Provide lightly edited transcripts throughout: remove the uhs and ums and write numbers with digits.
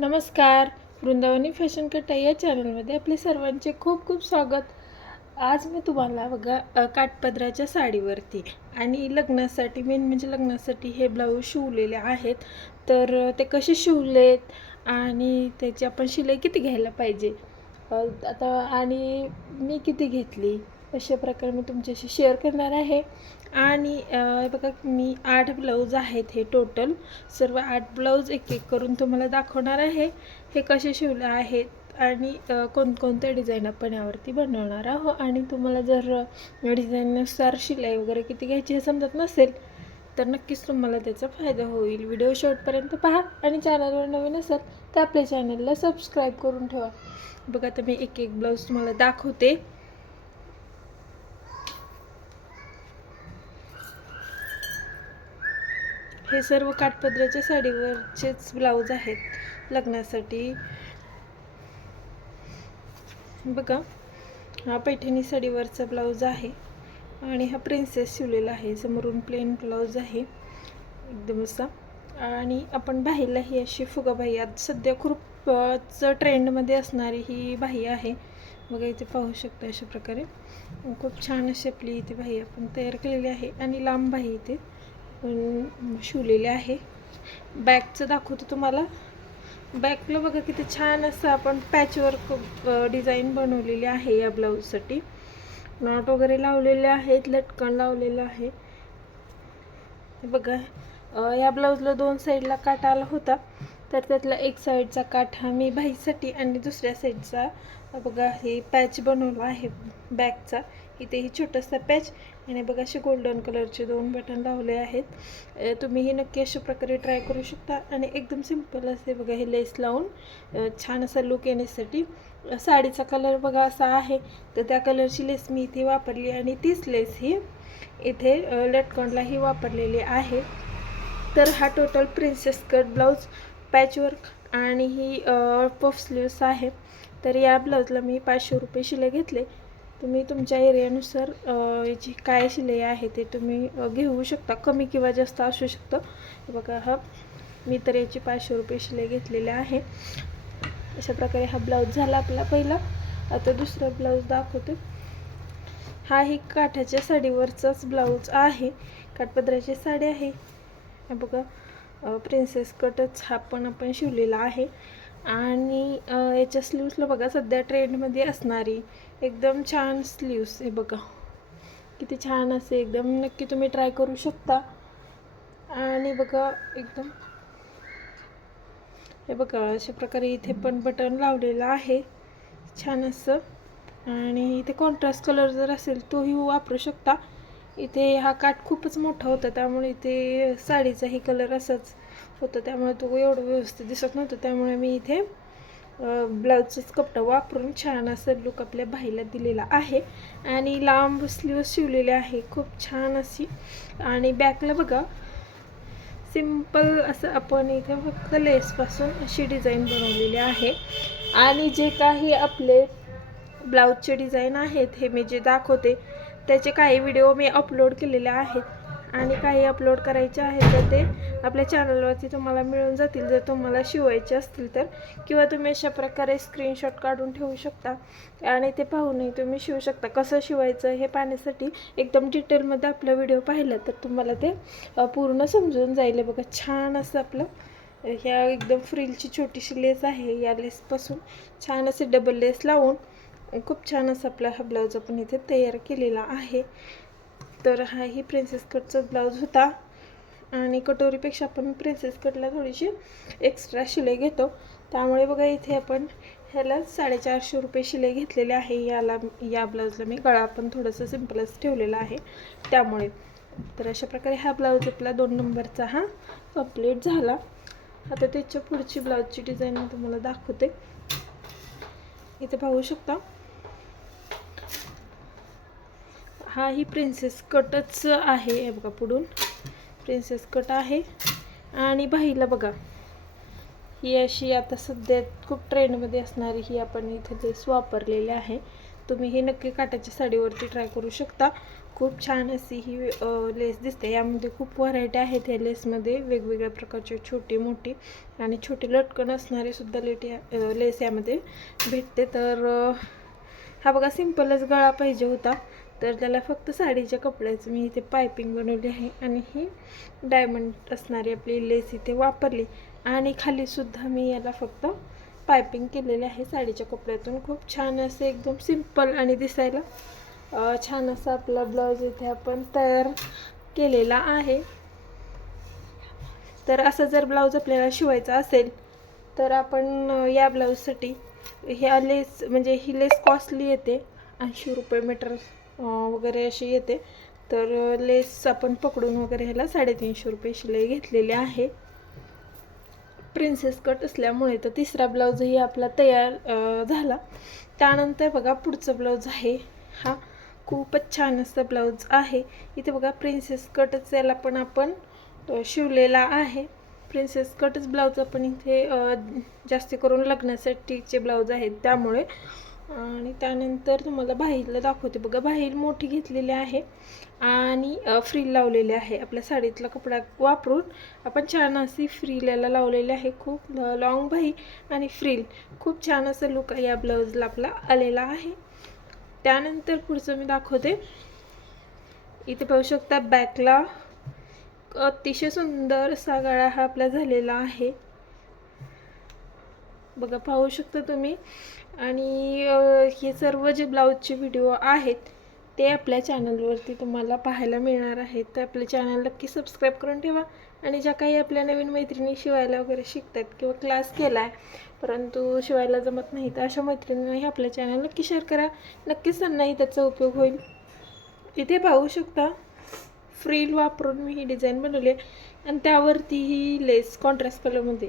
नमस्कार. वृंदावनी फॅशन कट्टा या चॅनलमध्ये आपले सर्वांचे खूप खूप स्वागत. आज मी तुम्हाला बघा काठपदराच्या साडीवरती आणि लग्नासाठी मेन म्हणजे लग्नासाठी हे ब्लाऊज शिवलेले आहेत. तर ते कसे शिवलेत आणि त्याची आपण शिलाई किती घ्यायला पाहिजे आता आणि मी किती घेतली अशा प्रकारे मी तुमच्याशी शेअर करणार आहे. आणि बघा मी 8 ब्लाऊज आहेत, हे टोटल सर्व 8 ब्लाऊज एक एक करून तुम्हाला दाखवणार आहे. हे कसे शिवले आहेत आणि कोणकोणत्या डिझाईन आपण यावरती बनवणार आहोत. आणि तुम्हाला जर डिझाईननुसार शिलाई वगैरे किती घ्यायची हे समजत नसेल तर नक्कीच तुम्हाला त्याचा फायदा होईल. व्हिडिओ शेवटपर्यंत पहा आणि चॅनलवर नवीन असेल तर आपल्या चॅनलला सबस्क्राईब करून ठेवा. बघा आता मी एक एक ब्लाऊज तुम्हाला दाखवते. हे सर्व काठपदराच्या साडीवरचेच ब्लाऊज आहेत लग्नासाठी. बघा हा पैठणी साडीवरचा ब्लाऊज आहे आणि हा प्रिन्सेस शिवलेला आहे. समोरून प्लेन ब्लाऊज आहे एकदम असा. आणि आपण बाहीला ही अशी फुगा बाही आज सध्या खूप ट्रेंडमध्ये असणारी ही बाही आहे. बघा इथे पाहू शकता अशा प्रकारे खूप छान अशी आपली इथे बाही आपण तयार केलेली आहे आणि लांब बाही इथे शिवलेले आहे. बॅकचं दाखवतो तुम्हाला. बॅकला बघा किती छान असं आपण पॅचवर्क डिझाईन बनवलेली आहे. या ब्लाऊजसाठी नॉट वगैरे लावलेले आहेत, लटकन लावलेलं आहे. बघा या ब्लाऊजला 2 साईडला काठ आला होता, तर त्यातला एक साईडचा काठ हा मी बाहीसाठी आणि दुसऱ्या साईडचा बघा हे पॅच बनवला आहे बॅकचा. इथे ही छोटासा पॅच आणि बघा असे गोल्डन कलरचे 2 बटन लावले आहेत. तुम्ही हे नक्की अशा प्रकारे ट्राय करू शकता. आणि एकदम सिंपल असे बघा हे लेस लावून छान असा लुक येण्यासाठी. साडीचा कलर बघा असा आहे, तर त्या कलरची लेस मी इथे वापरली आणि तीच लेस ही इथे लटकनलाही वापरलेली आहे. तर हा total princess cut blouse patchwork आणि ही पफ स्लीव्स आहे. तर या ब्लाऊजला मी 500 रुपये शिलाई घेतले. तुम्ही तुमच्या एरियानुसार याची काय शिलाई आहे ते तुम्ही घेऊ शकता, कमी किंवा जास्त असू शकतं. बघा हा मी तर याची 500 रुपये शिलाई घेतलेली आहे. अशा प्रकारे हा ब्लाऊज झाला आपला पहिला. आता दुसरा ब्लाऊज दाखवते. हा ही काठाच्या साडीवरचाच ब्लाऊज आहे, काठपदराची साडी आहे. बघा प्रिन्सेस कटच हा पण आपण शिवलेला आहे. आणि याच्या स्लीव्सला बघा सध्या ट्रेंडमध्ये असणारी एकदम छान स्लीव्स आहे. बघा किती छान असे एकदम, नक्की तुम्ही ट्राय करू शकता. आणि बघा एकदम हे बघा अशा प्रकारे इथे पण बटन लावलेलं आहे छान असं. आणि इथे कॉन्ट्रास्ट कलर जर असेल तोही वापरू शकता. इथे हा काठ खूपच मोठा होता त्यामुळे इथे साडीचाही कलर असाच होता, त्यामुळे तो एवढं व्यवस्थित दिसत नव्हतं. त्यामुळे मी इथे ब्लाऊजचाच कपडा वापरून छान असं लुक आपल्या बाहीला दिलेला आहे. आणि लांब स्लीव्स शिवलेले आहे खूप छान अशी. आणि बॅकला बघा सिंपल असं आपण इथे फक्त लेसपासून अशी डिझाईन बनवलेली आहे. आणि जे काही आपले ब्लाऊजचे डिझाईन आहेत हे मी जे दाखवते त्याचे काही व्हिडिओ मी अपलोड केलेले आहेत आणि काही अपलोड करायचे आहेत, तर ते आपल्या चॅनलवरती तुम्हाला मिळून जातील जर तुम्हाला शिवायचे असतील तर. किंवा तुम्ही अशा प्रकारे स्क्रीनशॉट काढून ठेवू शकता आणि ते पाहूनही तुम्ही शिवू शकता. कसं शिवायचं हे पाहण्यासाठी एकदम डिटेलमध्ये आपला व्हिडिओ पाहिला तर तुम्हाला ते पूर्ण समजून जाईल. बघा छान असं आपलं ह्या एकदम फ्रिलची छोटीशी लेस आहे. या लेसपासून छान असे डबल लेस लावून खूप छान असं आपला हा ब्लाऊज आपण इथे तयार केलेला आहे. तर हा ही प्रिन्सेस कटचा ब्लाऊज होता. आणि कटोरीपेक्षा आपण प्रिन्सेस कटला थोडीशी एक्स्ट्रा शिलाई घेतो, त्यामुळे बघा इथे आपण ह्याला 450 रुपये शिलाई घेतलेली आहे. या ब्लाऊजला मी गळा पण थोडंसं सिम्पलच ठेवलेला आहे त्यामुळे. तर अशा प्रकारे हा ब्लाऊज आपला 2 नंबरचा हा कंप्लीट झाला. आता त्याच्या पुढची ब्लाऊजची डिझाईन मी तुम्हाला दाखवते. इथे पाहू शकता हा ही प्रिन्सेस कटच आहे. हे बघा पुढून प्रिन्सेस कट आहे. आणि बाहीला बघा ही अशी आता सध्या खूप ट्रेंडमध्ये असणारी ही आपण इथे लेस वापरलेली आहे. तुम्ही हे नक्की काठाच्या साडीवरती ट्राय करू शकता. खूप छान अशी ही लेस दिसते. यामध्ये खूप व्हरायटी आहेत या लेसमध्ये, वेगवेगळ्या प्रकारची, छोटी मोठी आणि छोटे लटकन असणारे सुद्धा लेस यामध्ये भेटते. तर हा बघा सिंपलच गळा पाहिजे होता, तर त्याला फक्त साडीच्या कपड्याचं मी इथे पायपिंग बनवली आहे आणि ही डायमंड असणारी आपली लेस इथे वापरली आणि खाली सुद्धा मी याला फक्त पायपिंग केलेले आहे साडीच्या कपड्यातून. खूप छान असे एकदम सिंपल आणि दिसायला छान असा आपला ब्लाऊज इथे आपण तयार केलेला आहे. तर असं जर ब्लाऊज आपल्याला शिवायचा असेल तर आपण या ब्लाऊजसाठी ह्या लेस म्हणजे ही लेस कॉस्टली येते, 80 रुपये मीटर वगैरे अशी येते. तर लेस आपण पकडून वगैरे ह्याला 350 रुपये शिलाई घेतलेली आहे. प्रिन्सेस कट असल्यामुळे तर तिसरा ब्लाऊजही आपला तयार झाला. त्यानंतर बघा पुढचा ब्लाऊज आहे. हा खूपच छान असा ब्लाऊज आहे. इथे बघा प्रिन्सेस कटच याला पण आपण शिवलेला आहे. प्रिन्सेस कटच ब्लाऊज आपण इथे जास्त करून लग्नासाठीचे ब्लाऊज आहेत त्यामुळे. आणि त्यानंतर तुम्हाला बाहीला दाखवते. बघा बाहील मोठी घेतलेली आहे आणि फ्रील लावलेले आहे. आपल्या साडीतला कपडा वापरून आपण छान अशी फ्रील याला लावलेली आहे. खूप लॉंग बाही आणि फ्रील, खूप छान असं लुक या ब्लाऊजला आपला आलेला आहे. त्यानंतर पुढचं मी दाखवते. इथे पाहू शकता बॅकला अतिशय सुंदर असा गळा हा आपला झालेला आहे. बघा पाहू शकता तुम्ही. आणि हे सर्व जे ब्लाऊजचे व्हिडिओ आहेत ते आपल्या चॅनलवरती तुम्हाला पाहायला मिळणार आहेत. तर आपल्या चॅनल नक्की सबस्क्राईब करून ठेवा. आणि ज्या काही आपल्या नवीन मैत्रिणी शिवायला वगैरे शिकतात किंवा क्लास केला आहे परंतु शिवायला जमत नाही, तर अशा मैत्रिणींनाही आपल्या चॅनल नक्की शेअर करा. नक्कीच त्यांनाही त्याचा उपयोग होईल. इथे पाहू शकता फ्रील वापरून मी ही डिझाईन बनवली आहे आणि त्यावरती ही लेस कॉन्ट्रास्ट कलरमध्ये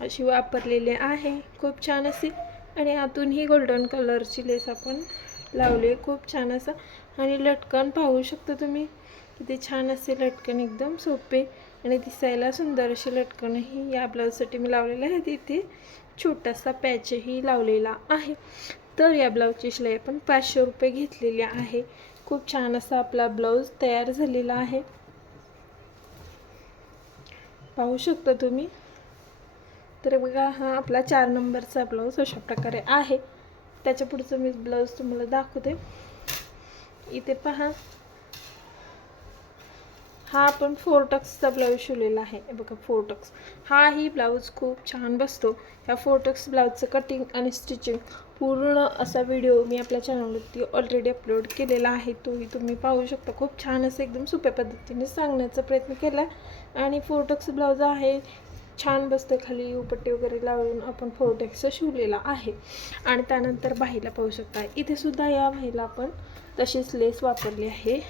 अशी वापरलेली आहे. खूप छान अशी. आणि आतून ही गोल्डन कलरची लेस आपण लावली आहे. खूप छान असं. आणि लटकन पाहू शकता तुम्ही किती छान असे लटकन, एकदम सोपे आणि दिसायला सुंदर असे लटकनही या ब्लाऊजसाठी मी लावलेले आहेत. इथे छोटासा पॅचही लावलेला आहे. तर या ब्लाऊजची शिलाई आपण 500 रुपये घेतलेली आहे. खूप छान असा आपला ब्लाऊज तयार झालेला आहे. पाहू शकता तुम्ही. तर बघा हा आपला 4 नंबरचा ब्लाऊज अशा प्रकारे आहे. त्याच्या पुढचं मी ब्लाऊज तुम्हाला दाखवते. इथे पहा, हा आपण 4 टक्सचा ब्लाऊज शिवलेला आहे. बघा 4 टक्स हाही ब्लाऊज खूप छान बसतो. ह्या 4 टक्स ब्लाऊजचं कटिंग आणि स्टिचिंग पूर्ण असा व्हिडिओ मी आपल्या चॅनलवरती ऑलरेडी अपलोड केलेला आहे. तोही तुम्ही पाहू शकता. खूप छान असं एकदम सोप्या पद्धतीने सांगण्याचा प्रयत्न केला. आणि 4 टक्स ब्लाऊज आहे, छान बसते. खाली उपट्टी वगैरे लावून आपण 4 टक्स शिवलेला आहे. आणि त्यानंतर बाहीला पाहू शकता. इथे सुद्धा या बाहीला आपण तशीच लेस वापरली आहे.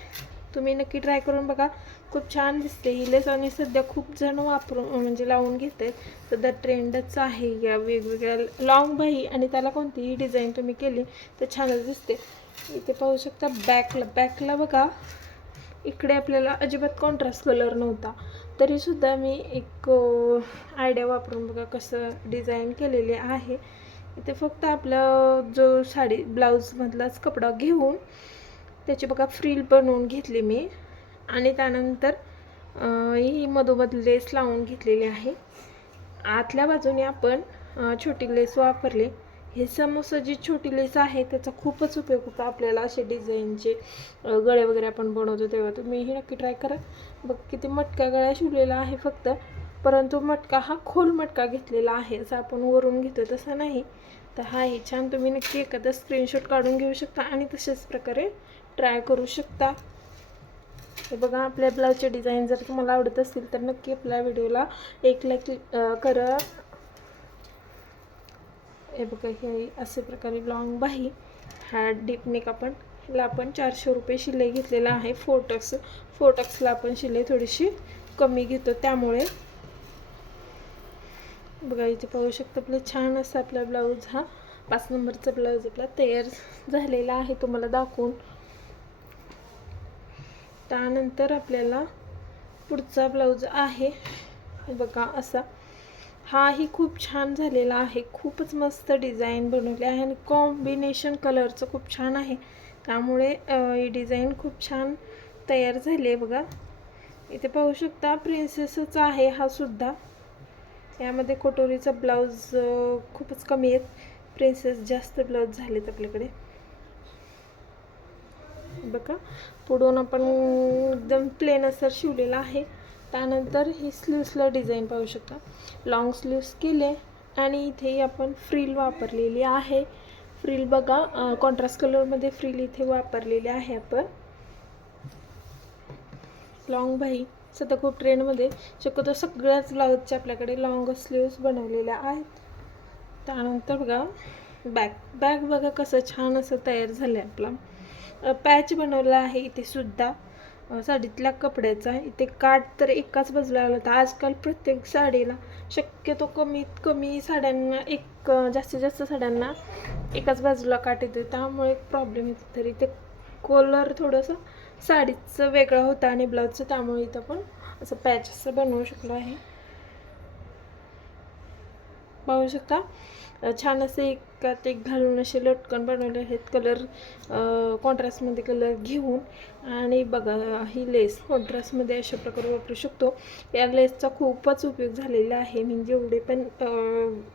तुम्ही नक्की ट्राय करून बघा. खूप छान दिसते ही लेस आणि सध्या खूप जण वापरून म्हणजे लावून घेत आहेत. सध्या ट्रेंडच आहे या वेगवेगळ्या लॉंग बाही आणि त्याला कोणतीही डिझाईन तुम्ही केली तर छानच दिसते. इथे पाहू शकता बॅकला बघा, इकडे आपल्याला अजिबात कॉन्ट्रास्ट कलर नव्हता तरीसुद्धा मी एक आयडिया वापरून बघा कसं डिझाईन केलेले आहे. इथे फक्त आपला जो साडी ब्लाऊजमधलाच कपडा घेऊन त्याची बघा फ्रील बनवून घेतली मी आणि त्यानंतर ही मधोमध लेस लावून घेतलेली आहे. आतल्या बाजूने आपण छोटी लेस वापरली. हे समोसा जी छोटी लेस आहे त्याचा खूपच उपयोग होता आपल्याला. असे डिझाईनचे गळे वगैरे आपण बनवतो तेव्हा तुम्हीही नक्की ट्राय करा. बघ किती मटका गळा शिवलेला आहे फक्त, परंतु मटका हा खोल मटका घेतलेला आहे. असं आपण वरून घेतो तसा नाही. तर हाही छान. तुम्ही नक्की एखादा स्क्रीनशॉट काढून घेऊ शकता आणि तशाच प्रकारे ट्राय करू शकता. हे बघा आपल्या ब्लाऊजचे डिझाईन जर तुम्हाला आवडत असतील तर नक्की आपल्या व्हिडिओला एक लाईक करा. हे बघा हे असे प्रकारे लॉंग बाही, हा डीप नेक आपण ह्याला आपण 400 रुपये शिलाई घेतलेला आहे. 4 टक्सला आपण शिलाई थोडीशी कमी घेतो त्यामुळे. बघा इथे पाहू शकता आपलं छान असं आपला ब्लाऊज, हा 5 नंबरचा ब्लाऊज आपला तयार झालेला आहे तुम्हाला दाखवून. त्यानंतर आपल्याला पुढचा ब्लाऊज आहे बघा असा. हाही खूप छान झालेला आहे. खूपच मस्त डिझाईन बनवली आहे आणि कॉम्बिनेशन कलरचं खूप छान आहे, त्यामुळे ही डिझाईन खूप छान तयार झाली आहे बघा. इथे पाहू शकता प्रिन्सेसच आहे हा सुद्धा. यामध्ये कटोरीचा ब्लाऊज खूपच कमी आहेत, प्रिन्सेस जास्त ब्लाऊज झालेत आपल्याकडे बघा. पुढून आपण एकदम प्लेन असं शिवलेला आहे. त्यानंतर ही स्लीव्सला डिझाईन पाहू शकता, लॉंग स्लीव्स केले आणि इथे आपण फ्रिल वापरलेली आहे. फ्रिल बघा, कॉन्ट्रास्ट कलरमध्ये फ्रिल इथे वापरलेली आहे आपण. लॉंग बाही सध्या खूप ट्रेंडमध्ये, शक्यतो सगळ्याच ब्लाऊजचे आपल्याकडे लॉंग स्लीव्स बनवलेल्या आहेत. त्यानंतर बघा बॅग बघा कसं छान असं तयार झालं आहे. आपला पॅच बनवला आहे इथे सुद्धा साडीतल्या कपड्याचा. इथे काठ तर एकाच बाजूला आला होता. आजकाल प्रत्येक साडीला शक्यतो कमीत कमी साड्यांना जास्तीत जास्त साड्यांना एकाच बाजूला काठ येते, त्यामुळे प्रॉब्लेम येतो. तरी ते कलर थोडंसं साडीचं वेगळं होतं आणि ब्लाऊजचं, त्यामुळे इथं पण असं पॅच असं बनवू शकलो आहे. पाहू शकता छान असे एकात एक घालून असे लटकन बनवले आहेत, कलर कॉन्ट्रास्टमध्ये कलर घेऊन. आणि बघा ही लेस कॉन्ट्रास्टमध्ये अशा प्रकारे वापरू शकतो. या लेसचा खूपच उपयोग झालेला आहे. मी जेवढे पण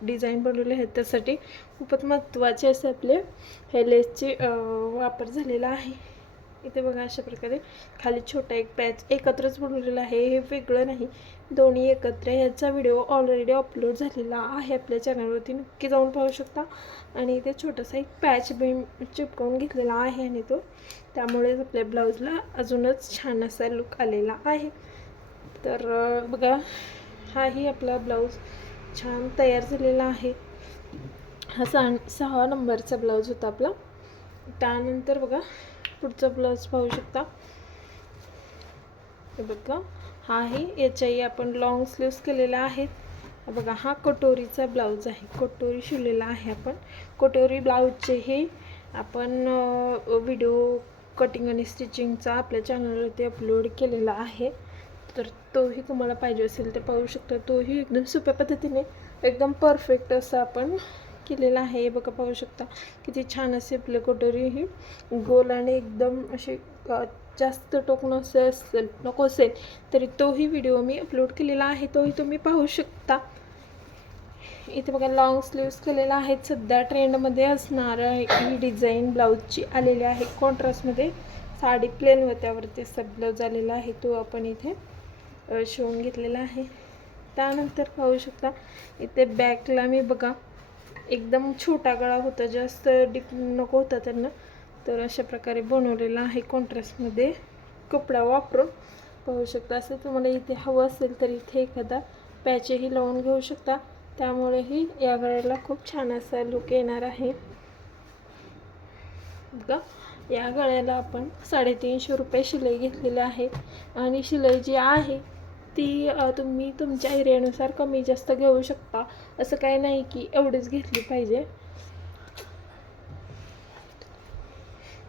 डिझाईन बनवले आहेत त्यासाठी खूपच महत्त्वाचे असे आपले हे लेसचे वापर झालेला आहे. इथे बघा अशा प्रकारे खाली छोटा एक पॅच एकत्रच बनवलेला आहे, हे वेगळं नाही, दोन्ही एकत्र. ह्याचा व्हिडिओ ऑलरेडी अपलोड झालेला आहे आपल्या चॅनलवरती, नक्की जाऊन पाहू शकता. आणि इथे छोटासा एक पॅच बीम चिपकवून घेतलेला आहे आणि तो त्यामुळेच आपल्या ब्लाऊजला अजूनच छान असा लुक आलेला आहे. तर बघा हाही आपला ब्लाऊज छान तयार झालेला आहे. हा 6 नंबरचा ब्लाऊज होता आपला. त्यानंतर बघा पुढचा ब्लाऊज पाहू शकता. हे बघा हाही याच्याही आपण लॉंग स्लीव्स केलेला आहेत. बघा हा कटोरीचा ब्लाऊज आहे, कटोरी शिवलेला आहे आपण. कटोरी ब्लाऊजचेही आपण व्हिडिओ कटिंग आणि स्टिचिंगचा आपल्या चॅनलवरती अपलोड केलेला आहे, तर तोही तुम्हाला पाहिजे असेल तर पाहू शकता. तोही एकदम सोप्या पद्धतीने एकदम परफेक्ट असं आपण केलेला आहे. बघा पाहू शकता किती छान असे आपले कटोरी ही गोल आणि एकदम असे जास्त टोक नको असेल तरी तोही व्हिडिओ मी अपलोड केलेला आहे, तोही तुम्ही पाहू शकता. इथे बघा लॉंग स्लीव्स केलेला आहेत. सध्या ट्रेंडमध्ये असणारं ही डिझाईन ब्लाऊजची आलेली आहे. कॉन्ट्रास्टमध्ये साडी प्लेन व त्यावरती सब ब्लाऊज आलेला आहे, तो आपण इथे शिवून घेतलेला आहे. त्यानंतर पाहू शकता इथे बॅकला मी बघा एकदम छोटा गळा होता, जास्त डीप नको होता त्यांना, तर अशा प्रकारे बनवलेला आहे कॉन्ट्रास्टमध्ये कपडा वापरून. पाहू शकता असं तुम्हाला इथे हवं असेल तर इथे एखादा पॅचही लावून घेऊ शकता, त्यामुळेही या गळ्याला खूप छान असा लुक येणार आहे. बघा या गळ्याला आपण 350 रुपये शिलाई घेतलेले आहे आणि शिलाई जी आहे ती तुम्ही तुमच्या एरियानुसार कमी जास्त घेऊ शकता, असं काही नाही की एवढीच घेतली पाहिजे.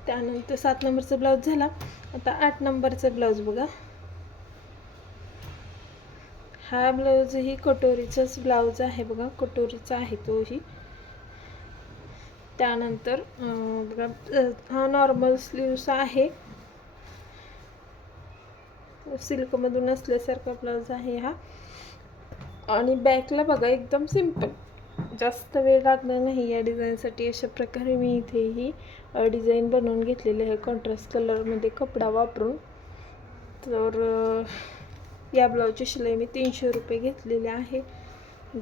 त्यानंतर 7 नंबरचा ब्लाऊज झाला. आता 8 नंबरचा ब्लाऊज बघा. हा ब्लाऊजही कटोरीचाच ब्लाऊज आहे बघा, कटोरीचा आहे तोही. त्यानंतर बघा हा नॉर्मल स्लीव्स आहे, सिल्कमधून असल्यासारखा ब्लाऊज आहे हा. आणि बॅकला बघा एकदम सिंपल, जास्त वेळ लागणार नाही या डिझाईनसाठी. अशा प्रकारे मी इथेही डिझाईन बनवून घेतलेली आहे कॉन्ट्रास्ट कलरमध्ये कपडा वापरून. तर या ब्लाऊजची शिलाई मी 300 रुपये घेतलेले आहे.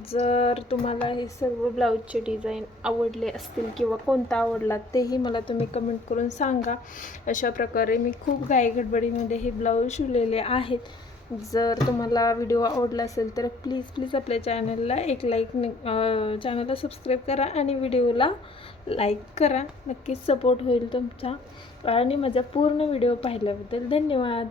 जर तुम्हाला हे सर्व ब्लाऊजचे डिझाईन आवडले असतील किंवा कोणता आवडला तेही मला तुम्ही कमेंट करून सांगा. अशा प्रकारे मी खूप घाईगडबडीमध्ये हे ब्लाऊज शिवलेले आहेत. जर तुम्हाला व्हिडिओ आवडला असेल तर प्लीज आपल्या चॅनलला एक लाईक, चॅनलला सबस्क्राईब करा आणि व्हिडिओला लाईक करा. नक्कीच सपोर्ट होईल तुमचा. आणि माझा पूर्ण व्हिडिओ पाहिल्याबद्दल धन्यवाद.